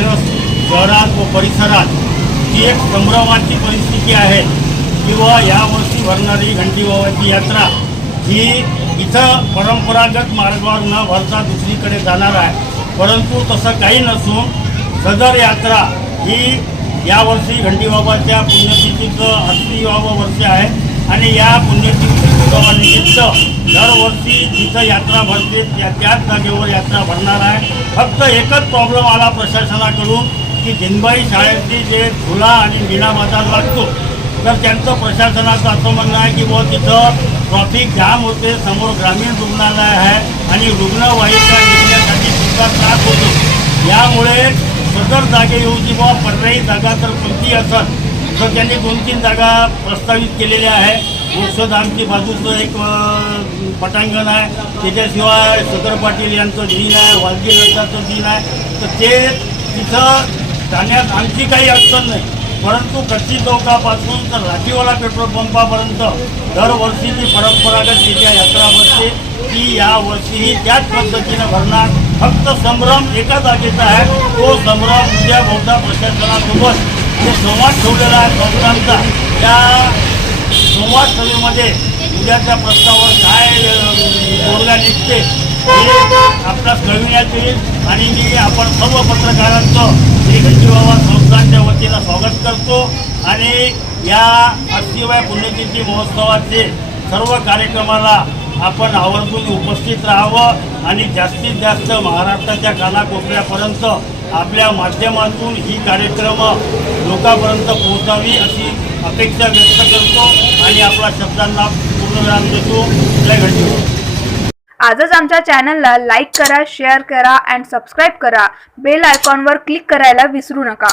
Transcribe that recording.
शहरात व परिसरात ही एक संभ्रमाची परिस्थिती आहे. किंवा यावर्षी भरणारी घंटी बाबाची यात्रा ही इथं परंपरागत मार्गावर न भरता दुसरीकडे जाणार आहे. परंतु तसं काही नसून सदर यात्रा ही यावर्षी घंटीबाबाच्या पुण्यतिथीचं अस्सीवावं वर्ष आहे. आणि या पुण्यतिथी निमित्त दरवर्षी जिथं यात्रा भरते त्या त्याच जागेवर यात्रा भरणार आहे. फक्त एकच प्रॉब्लेम आला प्रशासनाकडून की जिनबाई शाळेतली जे झुला आणि निळा बाजार लागतो तर त्यांचं प्रशासनाचं असं म्हणणं आहे की बुवा तिथं ट्रॉफिक जाम होते समोर ग्रामीण रुग्णालय आहे आणि रुग्णवाहिका निघण्यासाठी सुद्धा त्रास होतो. यामुळे सदर जागेऐवजी बुवा पर्यायी जागा तर कोणती असेल तर त्यांनी दोन तीन जागा प्रस्तावित केलेल्या आहे मोक्षधामची बाजूचं एक पटांगण आहे. त्याच्याशिवाय सदर पाटील यांचं दिन आहे वालगी नगराचं दिन आहे. तर ते तिथं जाण्यात आमची काही अडचण नाही. परंतु कच्ची चौकापासून तर राजीवाला पेट्रोल पंपापर्यंत दरवर्षी मी परंपरागतरित्या यात्रा भरते ती यावर्षीही त्याच पद्धतीनं भरणार. फक्त संभ्रम एका जागेचा आहे. तो संभ्रम उद्या बहुधा प्रशासनासोबत जे संवाद ठेवलेला आहे संस्थांचा त्या संवाद सभेमध्ये म्हणजे उद्याच्या प्रस्तावावर काय तोडगा निघते हे आपल्यास कळविण्यात येईल. आणि मी आपण सर्व पत्रकारांचं श्री गंजीबाबा संस्थांच्या वतीनं स्वागत करतो. आणि या अस्थिवाय पुण्यतिथी महोत्सवाचे सर्व कार्यक्रमाला आपण आवर्जून उपस्थित राहावं. आणि जास्तीत जास्त महाराष्ट्राच्या कानाकोपऱ्यापर्यंत आपल्या माध्यमातून ही कार्यक्रम लोकांपर्यंत पोहोचावी अशी अपेक्षा व्यक्त करतो आणि आपल्या शब्दांना पूर्णविराम देतो. जय घंटी आजच आमच्या चॅनलला लाईक करा शेअर करा अँड सबस्क्राईब करा. बेल आयकॉनवर क्लिक करायला विसरू नका.